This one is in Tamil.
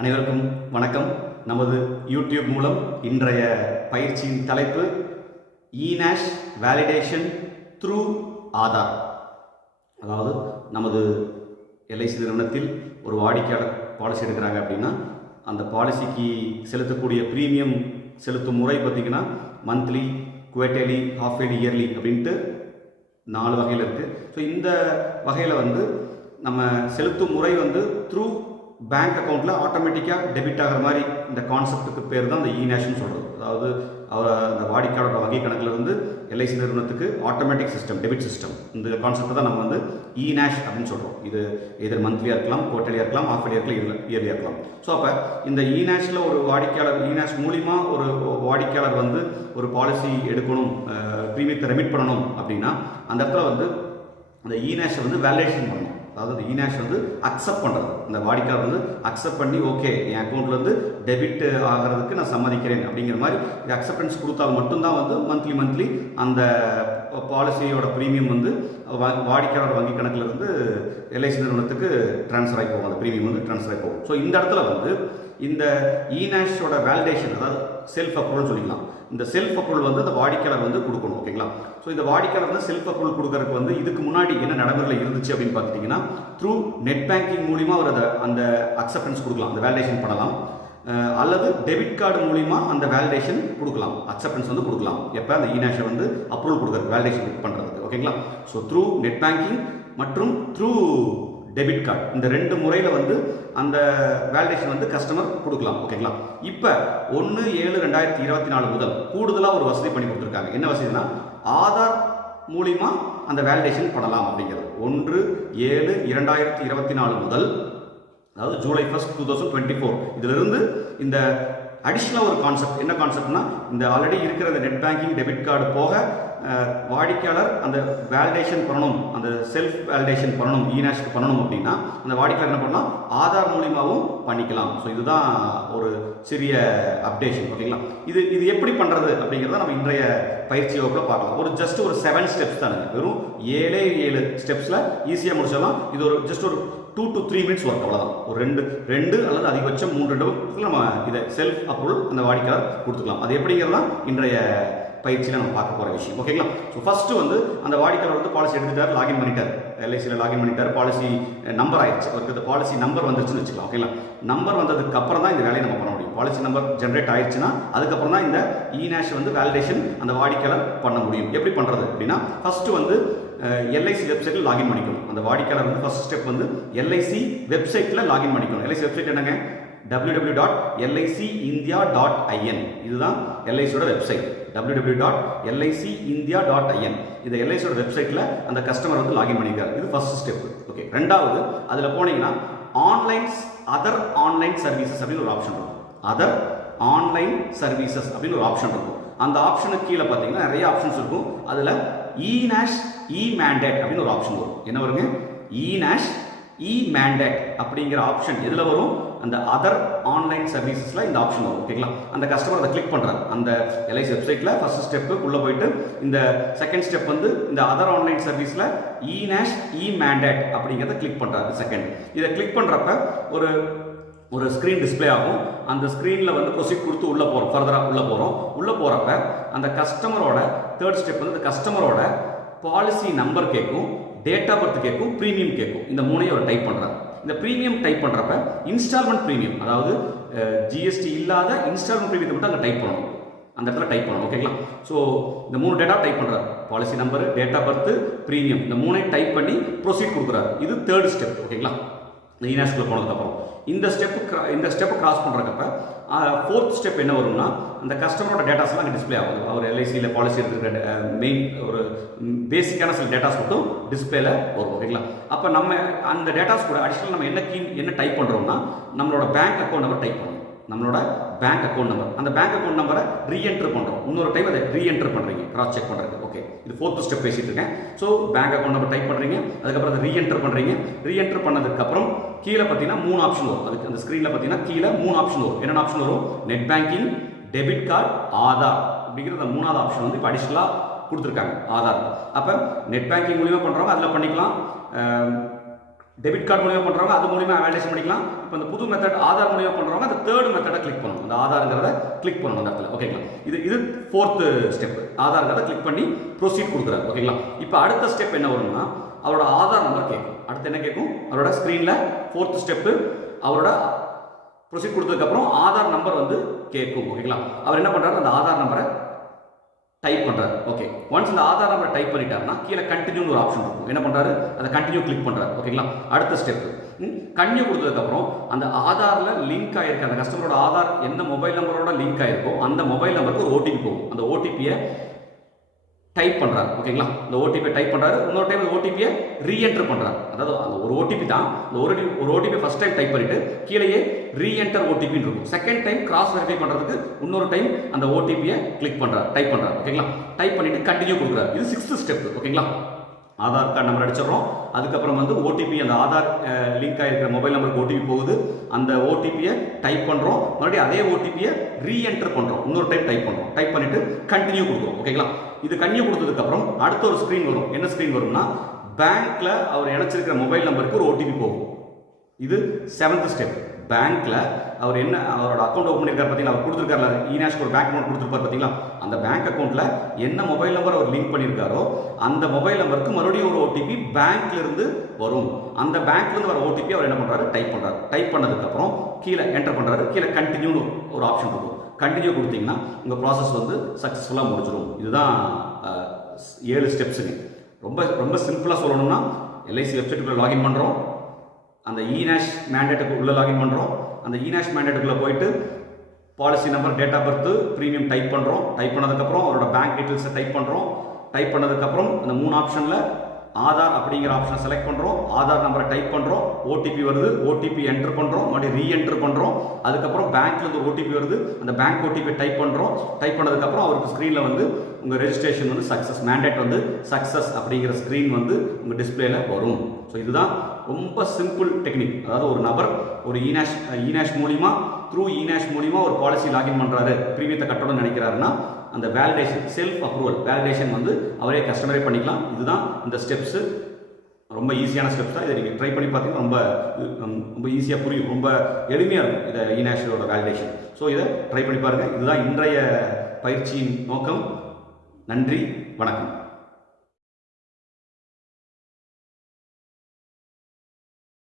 அனைவருக்கும் வணக்கம். நமது யூடியூப் மூலம் இன்றைய பயிற்சியின் தலைப்பு இநாஷ் வேலிடேஷன் த்ரூ ஆதார். அதாவது நமது எல்ஐசி நிறுவனத்தில் ஒரு வாடிக்கையாளர் பாலிசி எடுக்கிறாங்க அப்படின்னா அந்த பாலிசிக்கு செலுத்தக்கூடிய ப்ரீமியம் செலுத்தும் முறை பார்த்திங்கன்னா monthly, quarterly, half yearly, yearly அப்படின்ட்டு 4 வகையில் இருக்குது. ஸோ இந்த வகையில் நம்ம செலுத்தும் முறை த்ரூ பேங்க் அக்கௌண்ட்டில் ஆட்டோமேட்டிக்காக டெபிட் ஆகிற மாதிரி இந்த கான்செப்ட்டுக்கு பேர் தான் இந்த இநாஷ்னு சொல்கிறது. அதாவது அந்த வாடிக்கையாளரோட வங்கி கணக்கிலிருந்து எல்ஐசி நிறுவனத்துக்கு ஆட்டோமேட்டிக் சிஸ்டம், டெபிட் சிஸ்டம், இந்த கான்செப்ட் தான் நம்ம இநாஷ் அப்படின்னு சொல்கிறோம். இது எதிர் மந்த்லியாக இருக்கலாம், குவார்ட்டர்லியாக இருக்கலாம், ஹாஃப் இயர்லியாக இயர்லியாக இருக்கலாம். ஸோ அப்போ இந்த இநாஷில் ஒரு வாடிக்கையாளர், இநாஷ் மூலிமா ஒரு வாடிக்கையாளர் ஒரு பாலிசி எடுக்கணும், ப்ரீமியத்தை ரெமிட் பண்ணணும் அப்படின்னா அந்த இடத்துல அந்த இநாஷை வேலிடேஷன் பண்ணணும். அதாவது இந்த இநாஷ் அக்செப்ட் பண்ணுறது, இந்த வாடிக்கையாளர் அக்செப்ட் பண்ணி ஓகே என் அக்கௌண்ட்லேருந்து டெபிட் ஆகிறதுக்கு நான் சம்மதிக்கிறேன் அப்படிங்கிற மாதிரி அக்செப்டன்ஸ் கொடுத்தால் மட்டும்தான் மந்த்லி அந்த பாலிசியோட ப்ரீமியம் வாடிக்கையாளர் வங்கி கணக்கிலிருந்து எல்ஐசி நிறுவனத்துக்கு ட்ரான்ஸ்ஃபர் ஆகி போகும். அந்த ப்ரீமியம் ட்ரான்ஸ்ஃபர் ஆகி போகும். ஸோ இந்த இடத்துல இந்த இநாஷோட வேலிடேஷன், அதாவது செல்ஃப் அப்ரூவல் சொல்லிக்கலாம். இந்த செல்ஃப் அப்ரூவல் அந்த வாடிக்கையாளர் கொடுக்கணும். ஓகேங்களா? ஸோ இந்த வாடிக்கையாளர் செல்ஃப் அப்ரூவல் கொடுக்கறதுக்கு இதுக்கு முன்னாடி என்ன நடைமுறையில் இருந்துச்சு அப்படின்னு பார்த்துட்டிங்கன்னா, த்ரூ நெட் பேங்கிங் மூலிமா அவர் அந்த அக்செப்டன்ஸ் கொடுக்கலாம், அந்த வேலிடேஷன் பண்ணலாம். அல்லது டெபிட் கார்டு மூலிமா அந்த வேலிடேஷன் கொடுக்கலாம், அக்செப்டன்ஸ் கொடுக்கலாம். எப்போ அந்த இநாஷை அப்ரூவல் கொடுக்குறது, வேலிடேஷன் பண்ணுறதுக்கு. ஓகேங்களா? ஸோ த்ரூ நெட் பேங்கிங் மற்றும் த்ரூ டெபிட் கார்டு, இந்த 2 முறையில் அந்த வேலிடேஷன் கஸ்டமர் கொடுக்கலாம். ஓகேங்களா? இப்போ 1/7/2024 முதல் கூடுதலாக ஒரு வசதி பண்ணி கொடுத்துருக்காங்க. என்ன வசதினா, ஆதார் மூலிமா அந்த வேலிடேஷன் பண்ணலாம் அப்படிங்கிறது. 1/7/2024 முதல், அதாவது ஜூலை 1, 2024 இதிலிருந்து இந்த அடிஷ்னலாக ஒரு கான்செப்ட். என்ன கான்செப்ட்னா, இந்த ஆல்ரெடி இருக்கிற நெட் பேங்கிங், டெபிட் கார்டு போக வாடிக்கையாளர் அந்த வேலிடேஷன் பண்ணணும், அந்த செல்ஃப் வேலிடேஷன் பண்ணணும், இநாஷ்க்கு பண்ணணும் அப்படின்னா அந்த வாடிக்கையாளர் என்ன பண்ணலாம், ஆதார் மூலியமாகவும் பண்ணிக்கலாம். ஸோ இதுதான் ஒரு சிறிய அப்டேஷன். ஓகேங்களா? இது எப்படி பண்ணுறது அப்படிங்கிறத நம்ம இன்றைய பயிற்சி வகுப்பில் பார்க்கலாம். ஜஸ்ட் ஒரு 7 ஸ்டெப்ஸ் தானுங்க. வெறும் 7 ஸ்டெப்ஸில் ஈஸியாக முடிச்சிடலாம். இது ஜஸ்ட் ஒரு 2 to 3 மினிட்ஸ் ஒர்க். அவ்வளோதான். ஒரு ரெண்டு அல்லது அதிகபட்சம் 3 நிமிடத்துக்கு நம்ம இதை செல்ஃப் அப்ரூவல் அந்த வாடிக்கையாளர் கொடுத்துக்கலாம். அது எப்படிங்கிறது தான் இன்றைய பயிற்சியில் நம்ம பார்க்க போகிற விஷயம். ஓகேங்களா? ஸோ ஃபஸ்ட்டு அந்த வாடிக்கையாளர் பாலிசி எடுத்துட்டார், லாகின் பண்ணிட்டார், எல்ஐசியில் லாகின் பண்ணிட்டார், பாலிசி நம்பர் ஆயிடுச்சு, அவருக்கு இந்த பாலிசி நம்பர் வந்துருச்சுன்னு வச்சுக்கலாம். ஓகேங்களா? நம்பர் வந்ததுக்கு அப்புறம் தான் இந்த வேலையை நம்ம பண்ண முடியும். பாலிசி நம்பர் ஜென்ரேட் ஆயிடுச்சுன்னா அதுக்கப்புறம் தான் இந்த இநாஷ் வேலிடேஷன் அந்த வாடிக்கையாளர் பண்ண முடியும். எப்படி பண்ணுறது அப்படின்னா, ஃபஸ்ட்டு எல்ஐசி வெப்சைட்டில் லாகின் பண்ணிக்கணும். அந்த வாடிக்கையாளர் ஃபர்ஸ்ட் ஸ்டெப் எல்ஐசி வெப்சைட்டில் லாகின் பண்ணிக்கணும். எல்ஐசி வெப்சைட் என்னங்க? www.licindia.in. இதுதான் எல்ஐசியோட வெப்சைட். www.licindia.in. இந்த எல்ஐசியோட வெப்சைட்டில் அந்த கஸ்டமர் லாகின் பண்ணிக்கிறார். இது ஃபர்ஸ்ட் ஸ்டெப். ஓகே. ரெண்டாவது, அதில் போனீங்கன்னா அதர் ஆன்லைன் சர்வீசஸ் அப்படின்னு ஒரு ஆப்ஷன் இருக்கும். அதர் ஆன்லைன் சர்வீசஸ் அப்படின்னு ஒரு ஆப்ஷன் இருக்கும். அந்த ஆப்ஷனுக்கு கீழே பார்த்தீங்கன்னா நிறைய ஆப்ஷன்ஸ் இருக்கும். அதில் இநாஷ் மேண்டேட் அப்படின்னு ஒரு ஆப்ஷன் வரும். என்ன வருங்க? இநாஷ் மேண்டேட் அப்படிங்கிற ஆப்ஷன் எதில் வரும்? அந்த அதர் ஆன்லைன் சர்வீசஸில் இந்த ஆப்ஷன் வரும். ஓகேங்களா? அந்த கஸ்டமர் அதை கிளிக் பண்ணுறாரு. அந்த எல்ஐசி வெப்சைட்டில் ஃபர்ஸ்ட் ஸ்டெப்பு உள்ளே போயிட்டு இந்த செகண்ட் ஸ்டெப் இந்த அதர் ஆன்லைன் சர்வீஸில் இநாஷ் மேண்டேட் அப்படிங்கிறத கிளிக் பண்ணுறாரு. செகண்ட் இதை கிளிக் பண்ணுறப்ப ஒரு ஸ்க்ரீன் டிஸ்பிளே ஆகும். அந்த ஸ்க்ரீனில் ப்ரொசீட் கொடுத்து உள்ளே போகிறோம், ஃபர்தராக உள்ளே போகிறப்ப அந்த கஸ்டமரோட தேர்ட் ஸ்டெப் இந்த கஸ்டமரோட பாலிசி நம்பர் கேட்கும், டேட் ஆஃப் பர்த் கேட்கும், ப்ரீமியம் கேட்கும். இந்த 3ஐயும் அவர் டைப் பண்ணுறாரு. இந்த ப்ரீமியம் டைப் பண்ணுறப்ப இன்ஸ்டால்மெண்ட் ப்ரீமியம், அதாவது ஜிஎஸ்டி இல்லாத இன்ஸ்டால்மெண்ட் ப்ரீமியத்தை மட்டும் அங்கே டைப் பண்ணணும், அந்த இடத்துல டைப் பண்ணணும். ஓகேங்களா? ஸோ இந்த 3 டேட்டா டைப் பண்ணுறாரு. Policy number, date of birth, premium, இந்த 3ஐயும் டைப் பண்ணி ப்ரொசீட் கொடுக்குறாரு. இது தேர்ட் ஸ்டெப். ஓகேங்களா? இந்த இநாஷ்குள்ளே போனதுக்கப்புறம் இந்த ஸ்டெப்பு கிராஸ் பண்ணுறப்ப ஃபோர்த் ஸ்டெப் என்ன வரும்னா, அந்த கஸ்டமரோட டேட்டாஸ்லாம் அங்கே டிஸ்பிளே ஆகும். அவர் எல்ஐசியில் பாலிசி எடுத்துக்கிற மெயின் ஒரு பேசிக்கான சில டேட்டாஸ் மட்டும் டிஸ்பிளேல வரும். ஓகேங்களா? அப்போ நம்ம அந்த டேட்டாஸ் கூட அடிஷனல் நம்ம என்ன டைப் பண்ணுறோம்னா, நம்மளோட பேங்க் அக்கௌண்ட் நம்பர் டைப் பண்ணணும். நம்மளோட பேங்க் அக்கௌண்ட் நம்பர், அந்த பேங்க் அக்கௌண்ட் நம்பரை ரீஎன்டர் பண்ணுறோம். இன்னொரு டைம் அதை ரீஎன்டர் பண்ணுறீங்க, கிராஸ் செக் பண்ணுறது. ஓகே, இது ஃபோர்த் ஸ்டெப் பேசிட்டு இருக்கேன். So bank account number type பண்ணுறீங்க, அதுக்கப்புறம் அதை ரீஎன்டர் பண்ணுறீங்க. ரீஎன்டர் பண்ணதுக்கப்புறம் கீழே பார்த்தீங்கன்னா 3 ஆப்ஷன் வரும். அதுக்கு அந்த ஸ்க்ரீனில் பார்த்தீங்கன்னா கீழே 3 ஆப்ஷன் வரும். என்னென்ன ஆப்ஷன் வரும்? Net banking, debit card, Aadhaar அப்படிங்கிற அந்த 3வது ஆப்ஷன் இப்போ அடிஷ்னலாக கொடுத்துருக்காங்க. ஆதார் அப்போ நெட் பேங்கிங் மூலிமா பண்ணுறவங்க அதில் பண்ணிக்கலாம், டெபிட் கார்டு மூலியமாக பண்ணுறவங்க அது மூலியமாக வேலிடேஷன் பண்ணிக்கலாம். இப்போ இந்த புது மெத்தட் ஆதார் மூலியமாக பண்ணுறவங்க அந்த தேர்ட் மெத்தடை கிளிக் பண்ணணும். அந்த ஆதார்ங்கிறத கிளிக் பண்ணணும் அந்த இடத்துல. ஓகேங்களா? இது ஃபோர்த்து ஸ்டெப். ஆதார்ங்கிறத கிளிக் பண்ணி ப்ரொசீட் கொடுக்குறாரு. ஓகேங்களா? இப்போ அடுத்த ஸ்டெப் என்ன வரும்னா அவரோட ஆதார் நம்பர் கேட்கும். அடுத்து என்ன கேட்கும்? அவரோட ஸ்க்ரீனில் ஃபோர்த் ஸ்டெப்பு அவரோட ப்ரொசீட் கொடுத்ததுக்கப்புறம் ஆதார் நம்பர் வந்து கேட்கும். ஓகேங்களா? அவர் என்ன பண்ணுறாரு? அந்த ஆதார் நம்பரை டைப் பண்ணுறாரு. ஓகே, ஒன்ஸ் இந்த ஆதார் நம்பரை டைப் பண்ணிட்டாருன்னா கீழே கண்டினியூன்னு ஒரு ஆப்ஷன் இருக்கும். என்ன பண்ணுறாரு? அதை கண்டினியூ கிளிக் பண்ணுறாரு. ஓகேங்களா? அடுத்த ஸ்டெப் கண்டினியூ கொடுத்ததுக்கப்புறம் அந்த ஆதாரில் லிங்க் ஆகிருக்கு அந்த கஸ்டமரோட ஆதார் எந்த மொபைல் நம்பரோட லிங்க் ஆகிருக்கோ அந்த மொபைல் நம்பருக்கு ஒரு ஓடிபி போகும். அந்த ஓடிபியை டைப் பண்ணுறாரு. ஓகேங்களா? இந்த ஓடிபியை டைப் பண்ணுறாரு. இன்னொரு டைம் அந்த ஓடிபியை ரீஎன்டர் பண்ணுறாரு. அதாவது அந்த ஒரு ஓடிபி தான். இந்த ஒரு ஓடிபி ஃபர்ஸ்ட் டைம் டைப் பண்ணிட்டு கீழேயே ரீஎன்டர் ஓடிபின்னு இருக்கும். செகண்ட் டைம் கிராஸ் வெரிஃபை பண்ணுறதுக்கு இன்னொரு டைம் அந்த ஓடிபியை கிளிக் பண்ணுறாரு, டைப் பண்ணுறாரு. ஓகேங்களா? டைப் பண்ணிட்டு கண்டினியூ கொடுக்குறாரு. இது 6th ஸ்டெப். ஓகேங்களா? ஆதார் கார்டு நம்பர் அடிச்சிடறோம். அதுக்கப்புறம் வந்து ஓடிபி அந்த ஆதார் லிங்க் ஆகிருக்கிற மொபைல் நம்பருக்கு ஓடிபி போகுது. அந்த ஓடிபியை டைப் பண்ணுறோம். மறுபடியும் அதே ஓடிபியை ரீஎன்டர் பண்ணுறோம். இன்னொரு டைம் டைப் பண்ணுறோம். டைப் பண்ணிட்டு கண்டினியூ கொடுக்குறோம். ஓகேங்களா? இது கண்டினியூ கொடுத்ததுக்கப்புறம் அடுத்த ஒரு ஸ்க்ரீன் வரும். என்ன ஸ்க்ரீன் வரும்னா பேங்க்ல அவர் இணைச்சிருக்கிற மொபைல் நம்பருக்கு ஒரு ஓடிபி போகும். இது 7th ஸ்டெப். பேங்க்ல அவர் என்ன அவரோட அக்கௌண்ட் ஓப்பன் பண்ணிருக்காரு பார்த்தீங்களா? அவர் கொடுத்துருக்காரு ஈனாஷ்க்கு ஒரு பேங்க் அக்கௌண்ட் கொடுத்துருப்பாரு பார்த்தீங்களா? அந்த பேங்க் அக்கௌண்ட்ல என்ன மொபைல் நம்பர் அவர் லிங்க் பண்ணியிருக்காரோ அந்த மொபைல் நம்பருக்கு மறுபடியும் ஒரு ஓடிபி பேங்க்ல இருந்து வரும். அந்த பேங்க்ல இருந்து வர ஓடிபி அவர் என்ன பண்றாரு? டைப் பண்றாரு. டைப் பண்ணதுக்கப்புறம் கீழே என்டர் பண்றாரு. கீழே கண்டினியூன்னு ஒரு ஆப்ஷன் இருக்கும். கண்டினியூ கொடுத்தீங்கன்னா உங்க ப்ராசஸ் வந்து சக்ஸஸ்ஃபுல்லாக முடிச்சிடும். இதுதான் 7 ஸ்டெப்ஸுங்க. ரொம்ப ரொம்ப சிம்பிளாக சொல்லணும்னா எல்ஐசி வெப்சைட்டுக்குள்ள லாகின் பண்ணுறோம். அந்த இநாஷ் மேண்டேட்டுக்கு உள்ள லாகின் பண்ணுறோம். அந்த இநாஷ் மேண்டேட்டுக்குள்ளே போயிட்டு policy number, date of birth, premium type பண்ணுறோம். டைப் பண்ணதுக்கப்புறம் அவரோட பேங்க் டீட்டெயில்ஸை டைப் பண்ணுறோம். டைப் பண்ணதுக்கப்புறம் அந்த 3 ஆப்ஷனில் ஆதார் அப்படிங்கிற ஆப்ஷனை செலக்ட் பண்ணுறோம். ஆதார் நம்பரை டைப் பண்ணுறோம். ஓடிபி வருது. ஓடிபி என்டர் பண்ணுறோம். மறுபடியும் ரீஎன்டர் பண்ணுறோம். அதுக்கப்புறம் பேங்க்லேருந்து ஓடிபி வருது. அந்த பேங்க் ஓடிபி டைப் பண்ணுறோம். டைப் பண்ணதுக்கப்புறம் அவருக்கு ஸ்க்ரீனில் வந்து உங்கள் ரெஜிஸ்ட்ரேஷன் வந்து சக்ஸஸ், மேண்டேட் வந்து சக்ஸஸ் அப்படிங்கிற ஸ்க்ரீன் வந்து உங்கள் டிஸ்பிளேல வரும். ஸோ இதுதான் ரொம்ப சிம்பிள் டெக்னிக். அதாவது ஒரு நபர் ஒரு இநாஷ் மூலிமா ஒரு பாலிசி லாகின் பண்ணுறாரு, ப்ரீமியத்தை கட்டணும்னு நினைக்கிறாருன்னா அந்த வேலிடேஷன், செல்ஃப் அப்ரூவல் வேலிடேஷன் வந்து அவரே கஸ்டமரே பண்ணிக்கலாம். இதுதான் இந்த ஸ்டெப்ஸு. ரொம்ப ஈஸியான ஸ்டெப்ஸ் தான். இதை நீங்கள் ட்ரை பண்ணி பார்த்தீங்கன்னா ரொம்ப ஈஸியாக புரியும். ரொம்ப எளிமையாக இருக்கும் இதை இநாஷோட வேலிடேஷன். ஸோ இதை ட்ரை பண்ணி பாருங்கள். இதுதான் இன்றைய பயிற்சியின் நோக்கம். நன்றி, வணக்கம்.